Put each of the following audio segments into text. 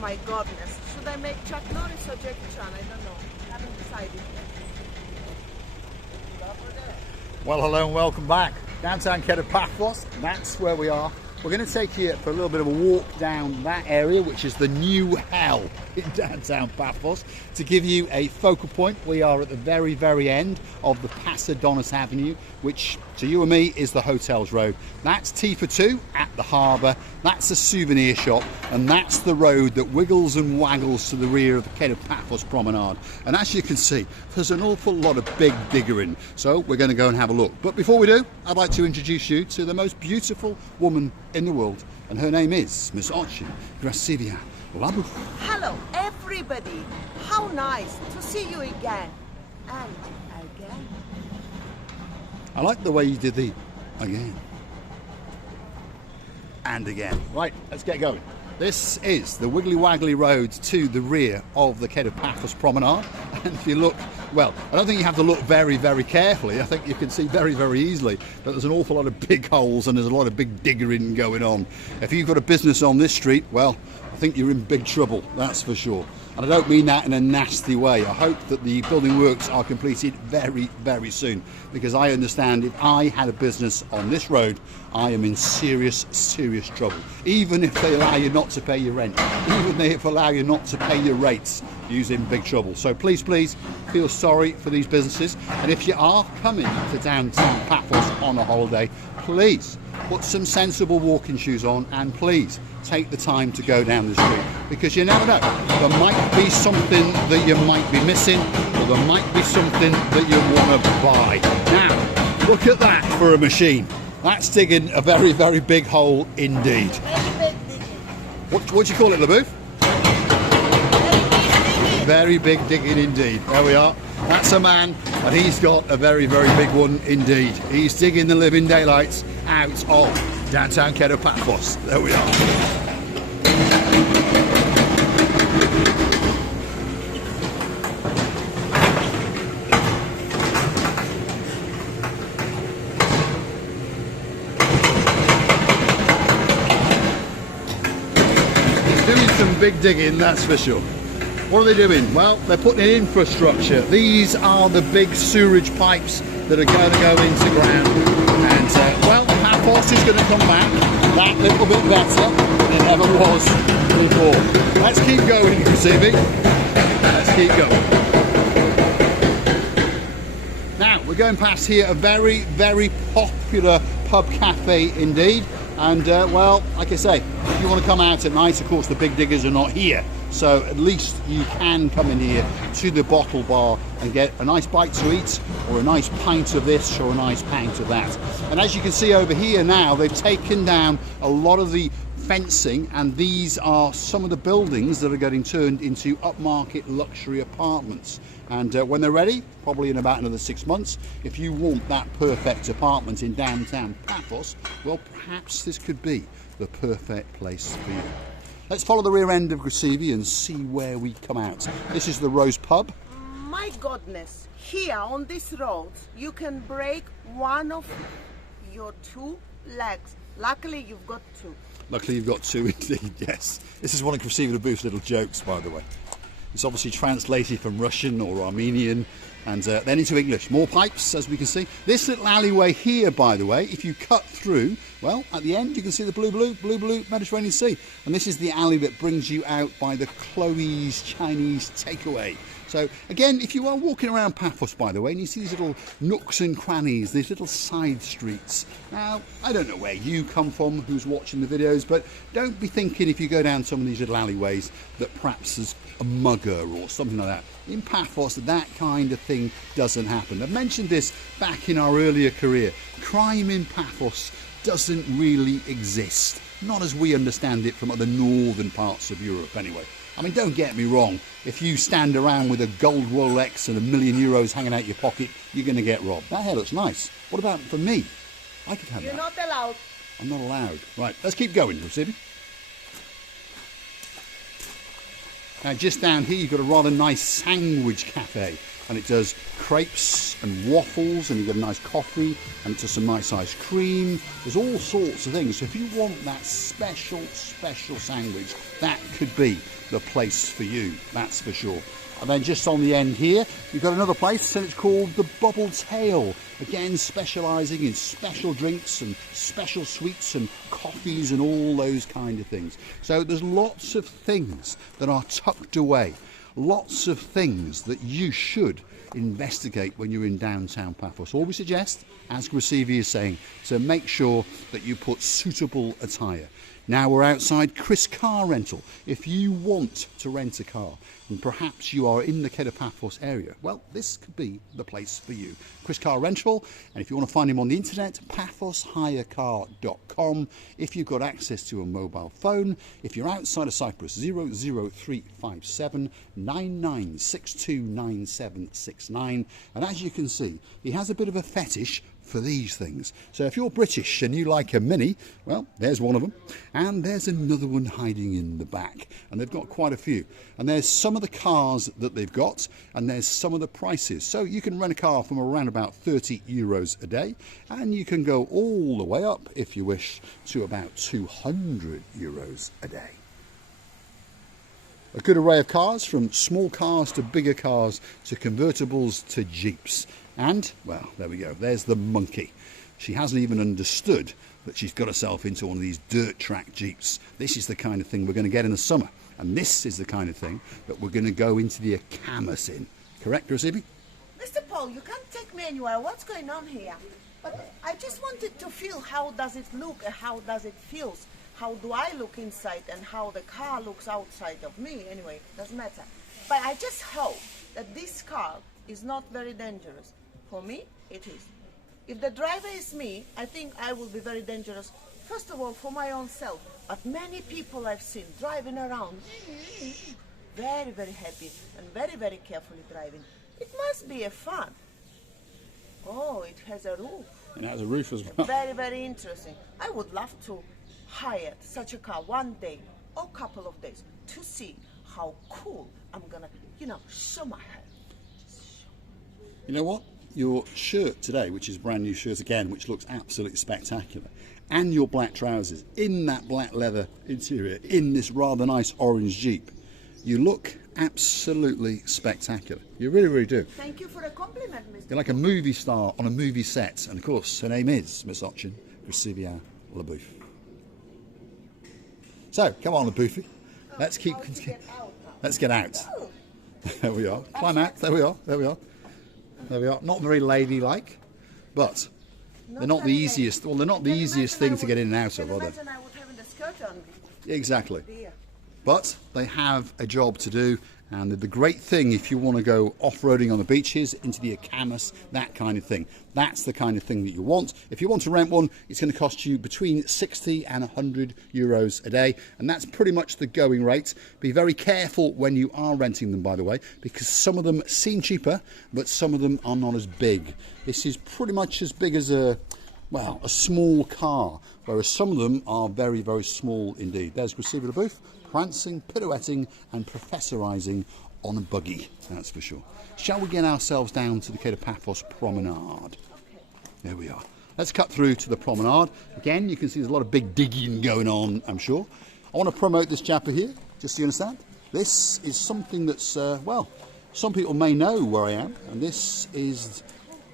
my goodness. Should I make Chuck Norris or Jackie Chan? I don't know. Haven't decided yet. Well, hello and welcome back. Downtown Kato Paphos, that's where we are. We're going to take you for a little bit of a walk down that area, which is the new hell in downtown Paphos. To give you a focal point, we are at the very, very end of the Pasodonis Avenue, which to you and me is the Hotels Road. That's T for two at the harbour, that's a souvenir shop, and that's the road that wiggles and waggles to the rear of the Kato Paphos Promenade. And as you can see, there's an awful lot of big diggering, so we're going to go and have a look. But before we do, I'd like to introduce you to the most beautiful woman in the world, and her name is Miss Ochin Gracivia Labu. Hello, everybody. How nice to see you again. And again. I like the way you did the again and again. Right, let's get going. This is the Woggly Road to the rear of the Kato Paphos Promenade. And if you look, well, I don't think you have to look very, very carefully. I think you can see very, very easily that there's an awful lot of big holes and there's a lot of big diggering going on. If you've got a business on this street, well, I think you're in big trouble, that's for sure. And I don't mean that in a nasty way. I hope that the building works are completed very, very soon, because I understand if I had a business on this road, I am in serious, serious trouble. Even if they allow you not to pay your rent, even if they allow you not to pay your rates, you're in big trouble. So please, please feel sorry for these businesses. And if you are coming to downtown Paphos on a holiday, please put some sensible walking shoes on and please take the time to go down the street, because you never know, there might be something that you might be missing, or there might be something that you want to buy. Now, look at that for a machine. That's digging a very, very big hole indeed. Very big digging. What do you call it, LaBouffe? Very big digging indeed. There we are. That's a man, and he's got a very, very big one indeed. He's digging the living daylights out of downtown Kato Paphos. There we are. He's doing some big digging, that's for sure. What are they doing? Well, they're putting in infrastructure. These are the big sewerage pipes that are going to go into ground. And, well, Paphos is going to come back that little bit better than it ever was before. Let's keep going, Gracivia. Let's keep going. Now, we're going past here a very, very popular pub cafe indeed. And, well, like I say, if you want to come out at night, of course, the big diggers are not here. So at least you can come in here to the bottle bar and get a nice bite to eat, or a nice pint of this, or a nice pint of that. And as you can see over here now, they've taken down a lot of the fencing, and these are some of the buildings that are getting turned into upmarket luxury apartments. And when they're ready, probably in about another 6 months, if you want that perfect apartment in downtown Paphos, well, perhaps this could be the perfect place for you. Let's follow the rear end of Gracivia and see where we come out. This is the Rose Pub. My goodness, here on this road, you can break one of your two legs. Luckily, you've got two. Luckily, you've got two indeed, yes. This is one of Gracivia Labouf's little jokes, by the way. It's obviously translated from Russian or Armenian and then into English. More pipes, as we can see. This little alleyway here, by the way, if you cut through, well, at the end you can see the blue Mediterranean Sea. And this is the alley that brings you out by the Chloe's Chinese takeaway. So again, if you are walking around Paphos, by the way, and you see these little nooks and crannies, these little side streets. Now, I don't know where you come from, who's watching the videos, but don't be thinking if you go down some of these little alleyways that perhaps there's a mugger or something like that. In Paphos, that kind of thing doesn't happen. I've mentioned this back in our earlier career. Crime in Paphos doesn't really exist. Not as we understand it from other northern parts of Europe, anyway. I mean, don't get me wrong, if you stand around with a gold Rolex and €1 million hanging out your pocket, you're going to get robbed. That hair looks nice. What about for me? I could have that. You're not allowed. I'm not allowed. Right, let's keep going, Gracivia. Now, just down here, you've got a rather nice sandwich cafe. and it does crepes and waffles, and you get a nice coffee, and it does some nice ice cream. There's all sorts of things. So if you want that special sandwich, that could be the place for you, that's for sure. And then just on the end here, you've got another place, and it's called the Bubble Tail. Again, specialising in special drinks and special sweets and coffees and all those kind of things. So there's lots of things that are tucked away. Lots of things that you should investigate when you're in downtown Paphos. All we suggest, as Grasivi is saying, to make sure that you put suitable attire. Now we're outside Chris Car Rental. If you want to rent a car and perhaps you are in the Kato Paphos area, well, this could be the place for you. Chris Car Rental, and if you want to find him on the internet, paphoshirecar.com. If you've got access to a mobile phone, if you're outside of Cyprus, 00357 99629769. And as you can see, he has a bit of a fetish for these things. So if you're British and you like a Mini, well, there's one of them, and there's another one hiding in the back, and they've got quite a few. And there's some of the cars that they've got, and there's some of the prices. So you can rent a car from around about 30 euros a day, and you can go all the way up, if you wish, to about 200 euros a day. A good array of cars, from small cars to bigger cars to convertibles to Jeeps. And, well, there we go, there's the monkey. She hasn't even understood that she's got herself into one of these dirt track Jeeps. This is the kind of thing we're going to get in the summer. And this is the kind of thing that we're going to go into the Akamas in. Correct, Grasivi? Mr. Paul, you can't take me anywhere. What's going on here? But I just wanted to feel how does it look and how does it feel. How do I look inside and how the car looks outside of me. Anyway, doesn't matter. But I just hope that this car is not very dangerous. For me, it is. If the driver is me, I think I will be very dangerous. First of all, for my own self. But many people I've seen driving around, very, very happy and very, very carefully driving. It must be a fun. Oh, it has a roof. It has a roof as well. Very, very interesting. I would love to hire such a car one day or couple of days to see how cool I'm gonna, show my head. You know what? Your shirt today, which is a brand new shirt again, which looks absolutely spectacular, and your black trousers in that black leather interior, in this rather nice orange Jeep, you look absolutely spectacular. You really, really do. Thank you for the compliment, Mr. You're like a movie star on a movie set, and of course, her name is Miss Ochin Grasivi LaBouffe. So, come on, LaBouffe. Let's keep. Let's get out. Oh. There we are. Climb out. There we are. There we are. There we are. Not very ladylike, but they're not the easiest. Well, they're not the easiest thing to get in and out of, are they? Imagine I would have the skirt on. Exactly. Dear. But they have a job to do, and the great thing if you want to go off-roading on the beaches, into the Akamas, that kind of thing. That's the kind of thing that you want. If you want to rent one, it's going to cost you between 60 and 100 euros a day, and that's pretty much the going rate. Be very careful when you are renting them, by the way, because some of them seem cheaper, but some of them are not as big. This is pretty much as big as a small car, whereas some of them are very, very small indeed. There's Grasivi LaBouffe, prancing, pirouetting and professorising on a buggy, that's for sure. Shall we get ourselves down to the Kato Paphos promenade? There we are. Let's cut through to the promenade. Again, you can see there's a lot of big digging going on, I'm sure. I want to promote this chapter here, just so you understand. This is something that's, some people may know where I am, and this is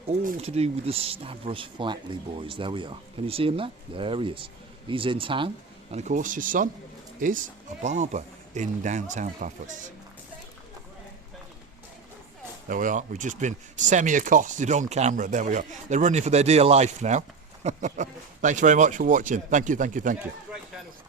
all to do with the Stavros Flatley boys. There we are. Can you see him there? There he is. He's in town, and of course his son is a barber in downtown Paphos. There we are. We've just been semi-accosted on camera. There we are. They're running for their dear life now. Thanks very much for watching. Thank you, thank you, thank you.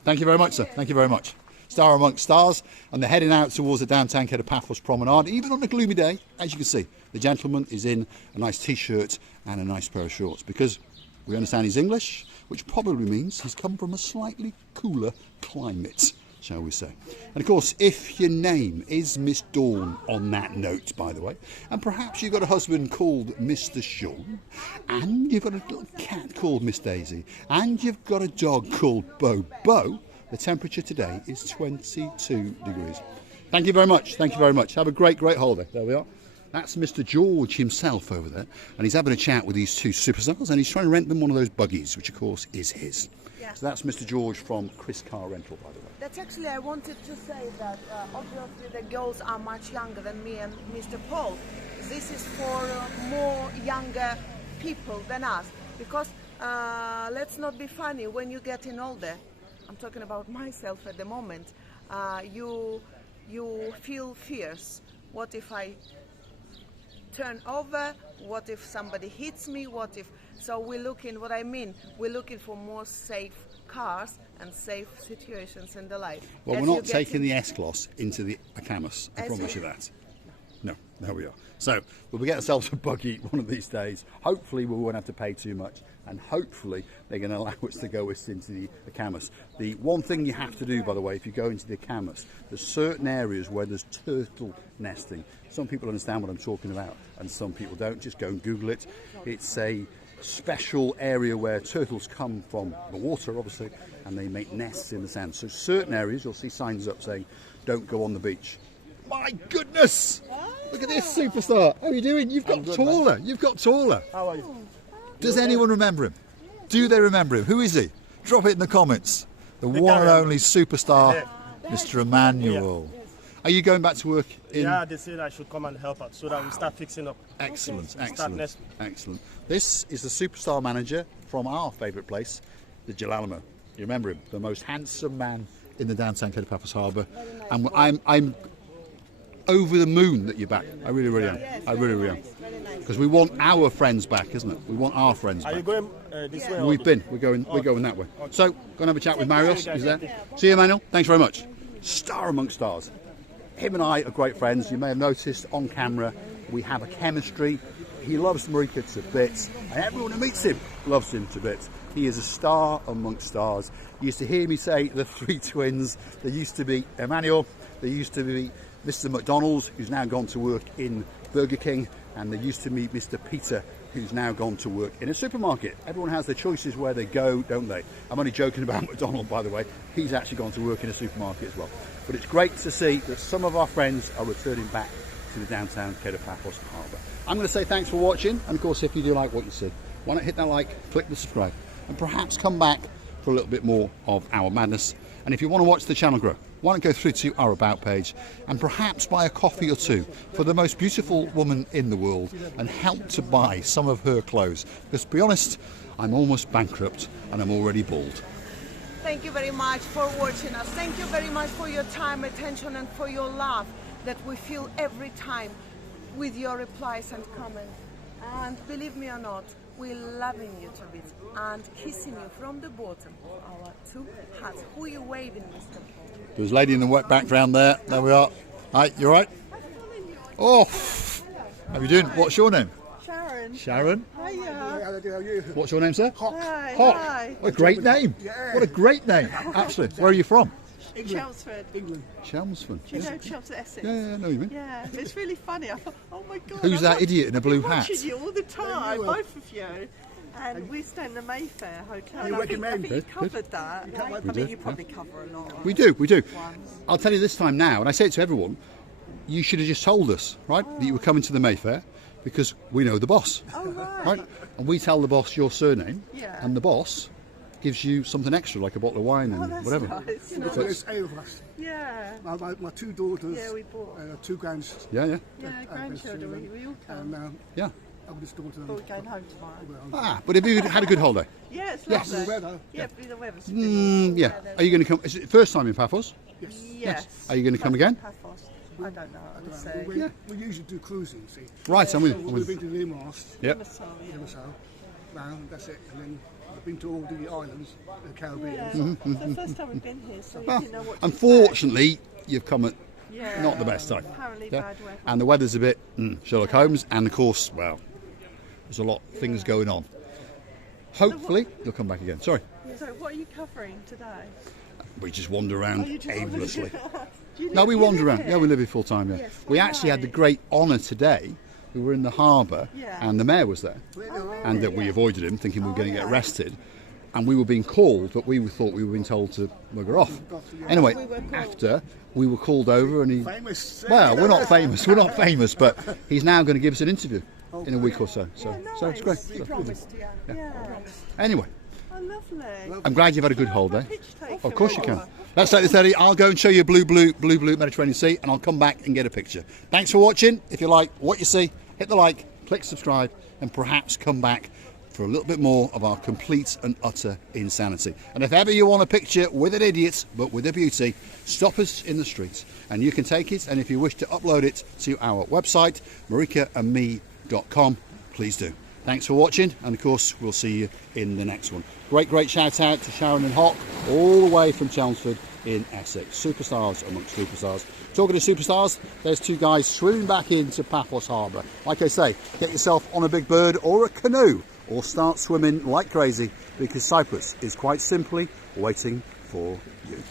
Thank you very much, sir. Thank you very much. Star amongst stars, and they're heading out towards the downtown Kato Paphos promenade. Even on a gloomy day, as you can see, the gentleman is in a nice t-shirt and a nice pair of shorts, because we understand he's English, which probably means he's come from a slightly cooler climate, shall we say. And of course, if your name is Miss Dawn on that note, by the way, and perhaps you've got a husband called Mr. Sean, and you've got a little cat called Miss Daisy, and you've got a dog called Bobo, the temperature today is 22 degrees. Thank you very much. Thank you very much. Have a great, great holiday. There we are. That's Mr. George himself over there, and he's having a chat with these two superstars, and he's trying to rent them one of those buggies, which of course is his. Yeah. So that's Mr. George from Chris Car Rental, by the way. That's actually, I wanted to say that obviously the girls are much younger than me and Mr. Paul. This is for more younger people than us, because let's not be funny, when you're getting older, I'm talking about myself at the moment, you feel fears. What if I turn over? What if somebody hits me? What if? So we're looking, what I mean, we're looking for more safe cars and safe situations in the life. Well, As we're you not get taking the S-Class into the Camus, I As promise you- you that. No, there we are. So we'll get ourselves a buggy one of these days. Hopefully we won't have to pay too much, and hopefully they're going to allow us to go into the Camus. The one thing you have to do, by the way, if you go into the Camus, there's certain areas where there's turtle nesting. Some people understand what I'm talking about, and some people don't. Just go and Google it. It's a special area where turtles come from the water, obviously, and they make nests in the sand. So certain areas, you'll see signs up saying, don't go on the beach. My goodness! Look at this superstar. How are you doing? You've got taller. You've got taller. How are you? Does anyone remember him? Do they remember him? Who is he? Drop it in the comments. The one and carrier. only superstar, Mr. Emmanuel. Are you going back to work in? Yeah, they said I should come and help out so that we start fixing up. Excellent, Start excellent, next. excellent. This is the superstar manager from our favourite place, the Jalalamo. You remember him? The most handsome man in the downtown Kato Paphos Harbour. And I'm over the moon that you're back. I really, really am. I really, really am. Because we want our friends back, isn't it? We want our friends Are back. you going this way? or We've this- been. We're going that way. So, go and have a chat with Marios. He's there. See you, Emmanuel. Thanks very much. Star amongst stars. Him and I are great friends. You may have noticed on camera we have a chemistry. He loves Marika to bits, and everyone who meets him loves him to bits. He is a star amongst stars. You used to hear me say the three twins. There used to be Emmanuel. There used to be Mr. McDonald's, who's now gone to work in Burger King, and there used to be Mr. Peter, who's now gone to work in a supermarket. Everyone has their choices where they go, don't they? I'm only joking about McDonald, by the way. He's actually gone to work in a supermarket as well. But it's great to see that some of our friends are returning back to the downtown Kato Paphos Harbour. I'm going to say thanks for watching, and of course, if you do like what you see, why not hit that like, click the subscribe, and perhaps come back for a little bit more of our madness. And if you want to watch the channel grow, why not go through to our About page and perhaps buy a coffee or two for the most beautiful woman in the world and help to buy some of her clothes. Because to be honest, I'm almost bankrupt and I'm already bald. Thank you very much for watching us. Thank you very much for your time, attention, and for your love that we feel every time with your replies and comments. And believe me or not, we're loving you to bits and kissing you from the bottom of our two hearts. Who are you waving, Mr. Paul? There's a lady in the wet background there. There we are. Hi, you all right? Oh, how are you doing? What's your name? Sharon. Sharon. Hiya. What's your name, sir? Hi. Hawk. Hi. What a great name. What a great name. Absolutely. Where are you from? Chelmsford. England. Chelmsford. Do you know Chelmsford, Essex? Yeah, I know you mean. Yeah, it's really funny. I thought, oh my God. Who's that idiot in a blue I'm hat? watching you all the time, both of you. And we stay in the Mayfair Hotel. You I think recommend? you Good, covered that. I We do, mean, you probably cover a lot. We do, we do. I'll tell you this time now, and I say it to everyone, you should have just told us, right, that you were coming to the Mayfair, because we know the boss. Oh, right. Right? And we tell the boss your surname, Yeah. and the boss gives you something extra, like a bottle of wine and Oh, that's whatever. nice. There's 8 of us. Yeah. My two daughters, Yeah, we bought. 2 grands, Yeah. Yeah, grandchildren, we all come. and Yeah. oldest daughter. But we're going home tomorrow. Ah, but have you had a good holiday? Yeah, it's Yes. lovely. The weather. Yeah, but the weather's been Yeah. Are you going to come? Is it the first time in Paphos? Yes. Are you gonna come again? Paphos. I don't know. I would say. We usually do cruising, see. Right, I'm with So you. we've been to Limos, Yep. Limassol, round, that's it. And then we've been to all the islands, the Caribbean. Yeah. Mm-hmm, It's the first time we've been here, so we Ah, didn't know what to unfortunately, you've come at Yeah. not the best time. Apparently Yeah. bad weather. And the weather's a bit Sherlock Holmes, and of course, well, there's a lot of things going on. Hopefully, you'll come back again. Sorry, So what are you covering today? we just wander around Oh, you just- aimlessly. Do you No, live- we you wander live around. here? Yeah, we live here full time. Yeah, Yes, we actually had the right. great honour today. We were in the harbour, Yeah. and the mayor was there, Oh, and really? we avoided him, thinking we were Oh, going to get yeah. arrested. and we were being called, but we thought we were being told to bugger off. Anyway, after we were called over, and he, Famous. well, we're not famous, but he's now going to give us an interview in a week or so. So it's great. He promised, Yeah. Anyway, Oh, lovely. I'm glad you've had a good holiday. Pitch taken. Of course you can. Let's take this, Eddie. I'll go and show you blue Mediterranean Sea, and I'll come back and get a picture. Thanks for watching. If you like what you see, hit the like, click subscribe, and perhaps come back for a little bit more of our complete and utter insanity. And if ever you want a picture with an idiot, but with a beauty, stop us in the streets, and you can take it. And if you wish to upload it to our website, marikaandme.com, please do. Thanks for watching, and of course we'll see you in the next one. Great shout out to Sharon and Hock, all the way from Chelmsford in Essex. Superstars amongst superstars. Talking to superstars, there's two guys swimming back into Paphos Harbour. Like I say, get yourself on a big bird or a canoe, or start swimming like crazy, because Cyprus is quite simply waiting for you.